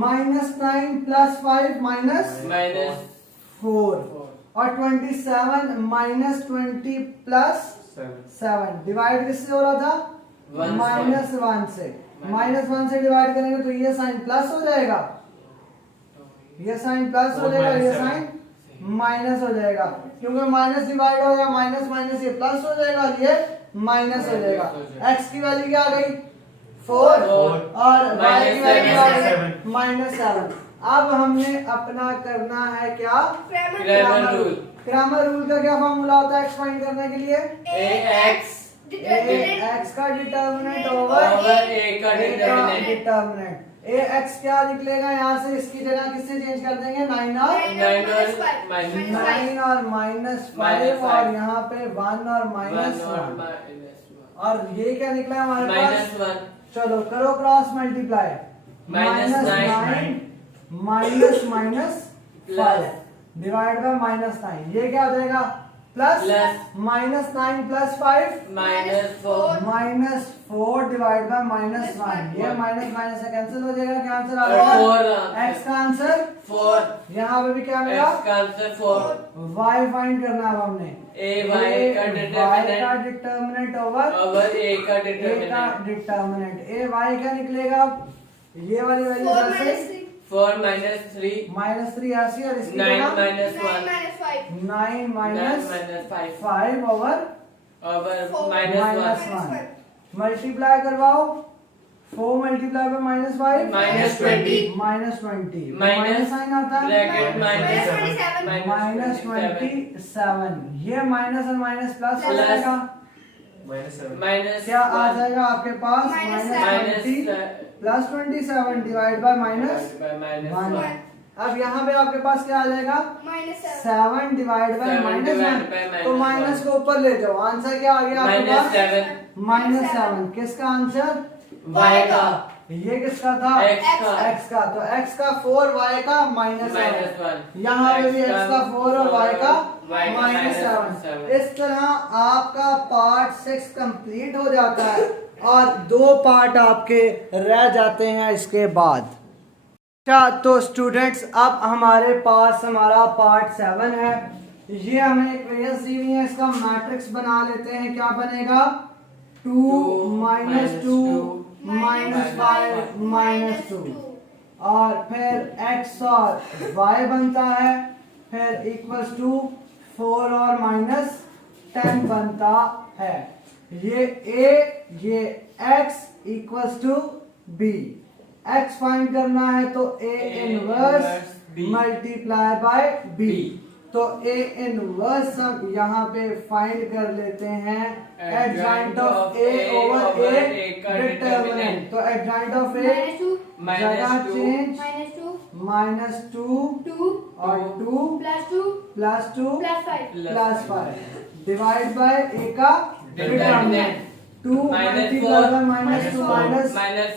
-9 प्लस 5 -4 और 27 -20 प्लस 7 डिवाइड किससे हो रहा था? -1 से। -1 से डिवाइड करेंगे तो ये साइन प्लस हो जाएगा, ये साइन प्लस हो जाएगा, ये साइन माइनस हो जाएगा, क्योंकि माइनस डिवाइड हो गया, माइनस माइनस ये प्लस हो जाएगा, ये माइनस हो जाएगा। x की वैल्यू क्या आ गई? 4 और y की वैल्यू आ गई -7। अब हमने अपना करना है क्या? Grammar rule. ग्रामर रूल का क्या फॉर्मूला होता है एक्सपांड करने के लिए? x का डिटर्मिनेंट ओवर a का डिटर्मिनेंट। x क्या निकलेगा यहाँ से? इसकी जगह किससे चेंज कर देंगे? 9 और -5 और यहाँ पे 1 और -1 और ये क्या निकला हमारे पास? चलो करो क्रॉस मल्टीप्लाई। -9 -5 डिवाइड बाय -9, ये क्या हो जाएगा? प्लस -9 प्लस 5 -4 डिवाइड बाय -1, ये माइनस माइनस से कैंसिल हो जाएगा। क्या आंसर आ गया? x का आंसर 4। यहाँ पे भी क्या मिला? x का आंसर 4। y फाइंड करना है हमने। y का डिटर्मिनेंट ओवर a का डिटर्मिनेंट। y क्या निकलेगा? ये वाली वैल्यू कैसे? 4 -3 -3 ऐसी और इसकी 9 जगह -1 9 -5 ओवर -1 मल्टीप्लाई करवाओ। 4 मल्टीप्लाई बाय -5 -20 माइनस साइन आता है ब्रैकेट -27। ये माइनस और माइनस प्लस हो जाएगा, माइनस क्या आ जाएगा आपके पास? -20 प्लस 27 डिवाइड बाय -1। अब यहाँ पे आपके पास क्या आ जाएगा? 7 डिवाइड बाय -1, तो माइनस को ऊपर ले जाओ। आंसर क्या आ गया आपके पास? -7। किसका आंसर? y का। ये किसका था? x का। तो x का 4, y का -1। यहाँ पे भी x का 4 और y का -7। इस तरह आपका पार्ट 6 कंप्लीट हो जाता है और 2 पार्ट आपके रह जाते हैं इसके बाद। अच्छा तो स्टूडेंट्स, अब हमारे पास हमारा पार्ट 7 है। ये हमें इक्वेशंस दी हुई है, इसका मैट्रिक्स बना लेते हैं। क्या बनेगा? 2 -2 -5 -2 और फिर x और y बनता है, फिर इक्वल्स टू 4 और -10 बनता है। ये a, ये x equals to b। x find करना है तो a inverse multiply by b। तो a इनवर्स हम यहाँ पे फाइंड कर लेते हैं adjoint of a over a determinant. तो एडजॉइंट ऑफ a जगह चेंज -2 और 2 plus 2 plus 5 divide by a का डिटर्मिनेंट। 2 मल्टीप्लाई बाय -2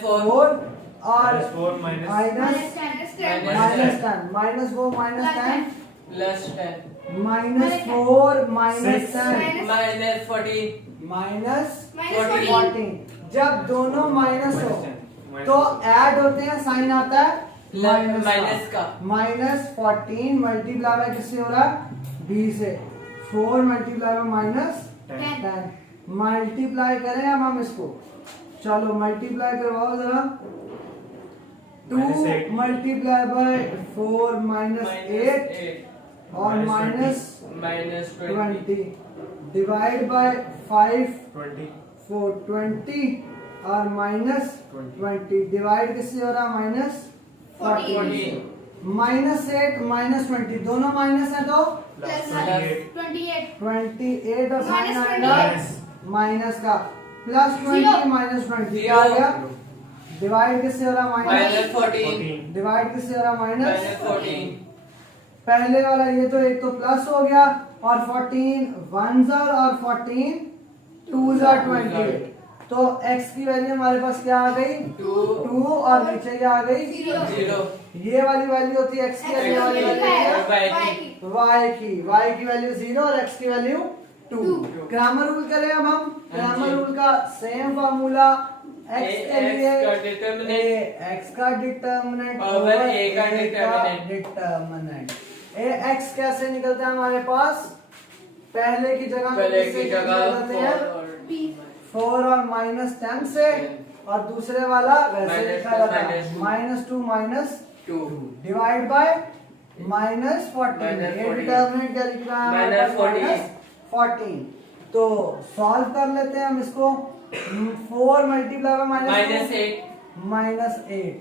-4 और -10 -4 -10 प्लस 10 -4 -10 -14। जब दोनों माइनस हो तो ऐड होते हैं, साइन आता है माइनस का। -14 मल्टीप्लाई बाय किससे हो रहा है? b से। 4 मल्टीप्लाई बाय 10 मल्टीप्लाई करें अब हम इसको, चलो मल्टीप्लाई करवाओ जरा। 2 मल्टीप्लाई बाय 4 माइनस 8 और माइनस -20 डिवाइड बाय 5 20 4 20 और माइनस 20 डिवाइड किससे हो रहा माइनस 14 -8 -20 दोनों माइनस है तो प्लस 28 28 और साइन माइनस आएगा माइनस का, प्लस 20 माइनस 20 आ गया। डिवाइड किससे हो रहा माइनस -14 डिवाइड किससे हो रहा माइनस -14 पहले वाला ये तो एक तो प्लस हो गया और 14 1s और 14 2s 28 तो x की वैल्यू हमारे पास क्या आ गई 2 और नीचे क्या आ गई 0 ये वाली वैल्यू होती है x की, ये वाली वैल्यू y की वैल्यू 0 और x की वैल्यू 2। ग्रामर रूल करें अब हम, ग्रामर रूल का सेम फार्मूला x के लिए x का डिटरमिनेंट ओवर a का डिटरमिनेंट x कैसे निकलता है हमारे पास, पहले की जगह पहले किससे की जगह निकलते हैं 4 4 और माइनस 10 से, और दूसरे वाला वैसे लिखा जाता है -2 2 डिवाइड बाय -14 ये डिटरमिनेंट क्या लिख रहा है -14 तो सॉल्व कर लेते हैं हम इसको। 4 multiply by -8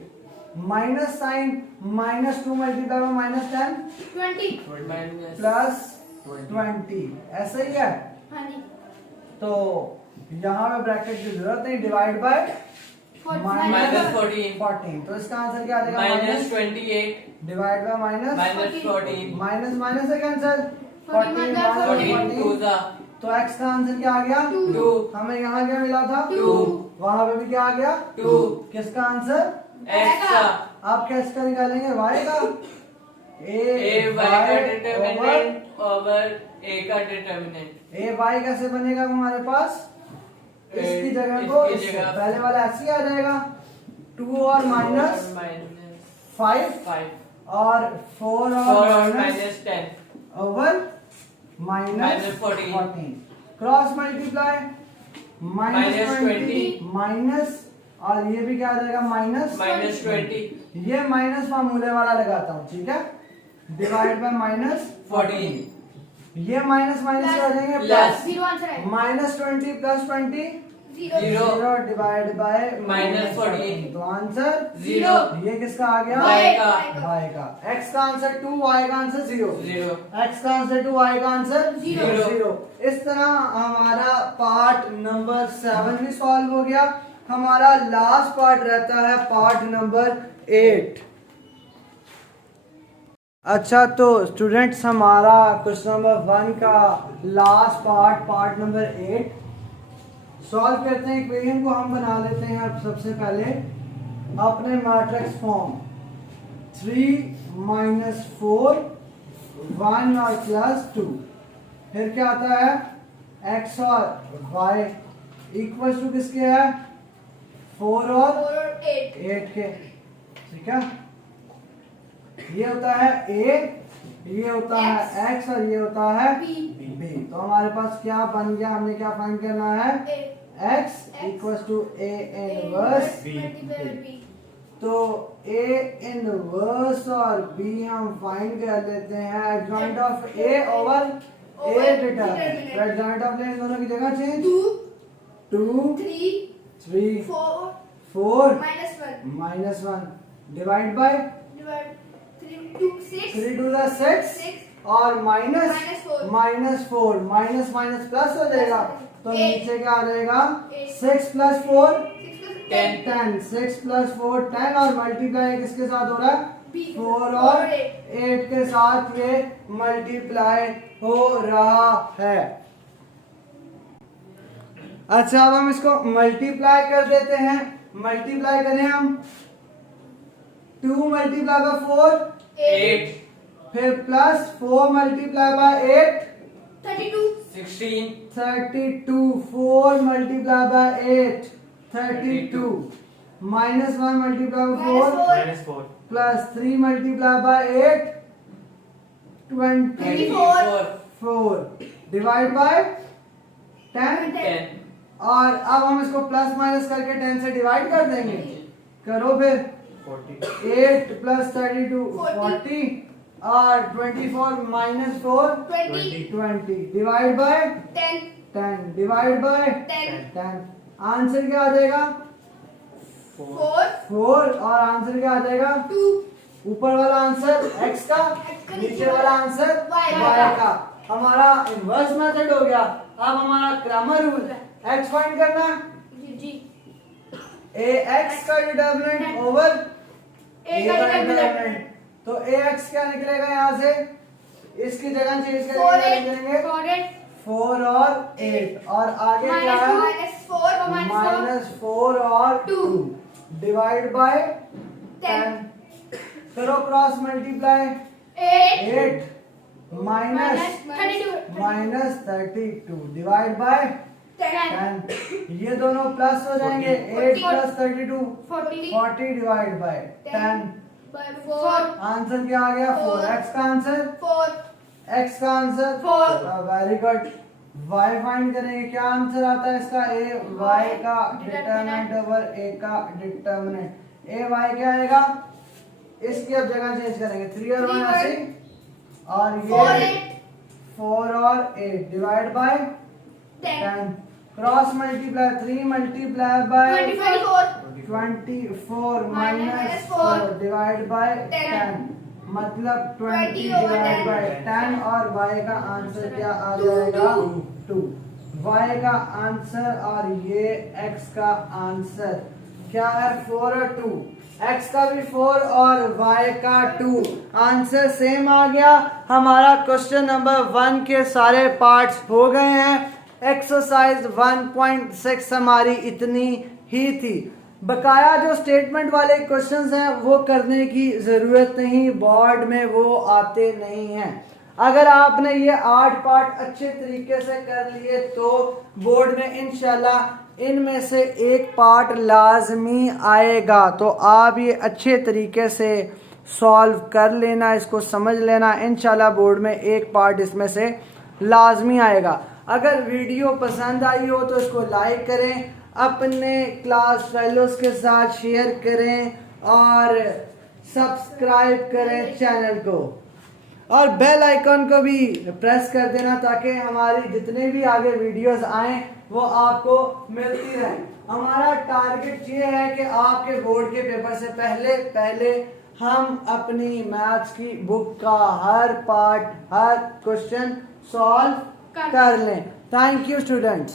minus sign -2 multiply by -10 plus 20 ऐसा ही है। तो यहाँ पे ब्रैकेट की जरूरत नहीं, डिवाइड बाय -14 तो इसका आंसर क्या आ जाएगा -28 डिवाइड बाय -14 माइनस माइनस है कैंसिल 14 तो x का आंसर क्या आ गया 2 हमें यहाँ क्या मिला था 2 वहां पे भी क्या आ गया 2 किसका आंसर x का आप कैसे का निकालेंगे y का a y का डिटरमिनेंट ओवर a का डिटरमिनेंट a y कैसे बनेगा हमारे पास, इसकी जगह को इसकी जगह पहले वाला ऐसे ही आ जाएगा 2 और माइनस 5 और 4 और minus -10 over -14 cross multiply -20 minus और ये भी क्या आ जाएगा -20 ये माइनस फार्मूले वाला लगाता हूँ, ठीक है डिवाइड बाय -14 ये माइनस माइनस आ जाएंगे प्लस -20 प्लस 20 0 डिवाइड बाय -14 तो आंसर 0 ये किसका आ गया y का y का x का आंसर 2 y का आंसर 0 x का आंसर 2 y का आंसर 0 इस तरह हमारा पार्ट नंबर 7 भी सॉल्व हो गया। हमारा लास्ट पार्ट रहता है पार्ट नंबर 8। अच्छा तो स्टूडेंट्स हमारा क्वेश्चन नंबर 1 का लास्ट पार्ट नंबर 8 सॉल्व करते हैं। इक्वेशन को हम बना लेते हैं अब सबसे पहले अपने मैट्रिक्स फॉर्म 3 - 4 1 और +2 फिर क्या आता है x और y इक्वल टू किसके है 4 और 8 के, ठीक है ये होता है a ये होता है x और ये होता है b तो हमारे पास क्या बन गया, हमने क्या फाइंड करना है x equal to a inverse b तो a इनवर्स और b हम फाइंड कर लेते हैं adjoint of a over a determinant तो एडजॉइंट ऑफ ले दोनों की जगह चेंज 2 3 4 -1 डिवाइड बाय 3 2 6 और -4 माइनस माइनस प्लस हो जाएगा तो नीचे क्या आ जाएगा 6 + 4 10 6 + 4 10 और मल्टीप्लाई किसके साथ हो रहा है 4 और 8 के साथ ये मल्टीप्लाई हो रहा है। अच्छा अब हम इसको मल्टीप्लाई कर देते हैं, मल्टीप्लाई करें हम 2 × 4 8 फिर प्लस 4 × 8 16 32 4 × 8 32 -1 × 4 प्लस 3 × 8 24 डिवाइड बाय 10 10 और अब हम इसको प्लस माइनस करके 10 से डिवाइड कर देंगे। करो फिर 8 प्लस 32 40 और 24 minus 4 20 divide by 10 divide by 10 answer क्या आ जाएगा 4 और आंसर क्या आ जाएगा ऊपर वाला आंसर x का नीचे वाला आंसर y का। हमारा इनवर्स मेथड हो गया। अब हमारा ग्रामर रूल x फाइंड करना ax का डिटरमिनेंट ओवर a का डिटरमिनेंट। तो ax क्या निकलेगा यहाँ से इसकी जगह चेंज करके लिख देंगे 4 और 8 और आगे क्या है -4 और 2 डिवाइड बाय 10 करो cross multiply 8 minus 32 divide by 10 ये दोनों प्लस हो जाएंगे 8 प्लस 32 40 डिवाइड बाय 10 आंसर क्या आ गया 4 x का answer 4 very good y find करेंगे क्या आंसर आता है इसका a y का डिटरमिनेंट ओवर a का डिटरमिनेंट a y क्या आएगा इसकी अब जगह चेंज करेंगे 3 और 1 ऐसे और ये 4 और 8 divide by 10 cross multiply 3 multiply bye 24 minus 4 divide by 10 मतलब 20 डिवाइड बाय 10 और y का आंसर क्या आ जाएगा 2 y का आंसर और ये x का आंसर क्या है 4 और 2 x का भी 4 और y का 2 आंसर सेम आ गया। हमारा क्वेश्चन नंबर 1 के सारे पार्ट्स हो गए हैं। एक्सरसाइज 1.6 हमारी इतनी ही थी। बकाया जो स्टेटमेंट वाले क्वेश्चंस हैं वो करने की ज़रूरत नहीं, बोर्ड में वो आते नहीं हैं। अगर आपने ये 8 पार्ट अच्छे तरीके से कर लिए तो बोर्ड में इंशाल्लाह इनमें से एक पार्ट लाजमी आएगा। तो आप ये अच्छे तरीके से सॉल्व कर लेना, इसको समझ लेना, इंशाल्लाह बोर्ड में एक पार्ट इसमें से लाजमी आएगा। अगर वीडियो पसंद आई हो तो इसको लाइक करें, अपने क्लास फेलोज के साथ शेयर करें और सब्सक्राइब करें चैनल को और बेल आइकन को भी प्रेस कर देना ताकि हमारी जितने भी आगे वीडियोस आएं वो आपको मिलती रहें। हमारा टारगेट ये है कि आपके बोर्ड के पेपर से पहले हम अपनी मैथ्स की बुक का हर पार्ट हर क्वेश्चन सॉल्व कर लें। Thank you students.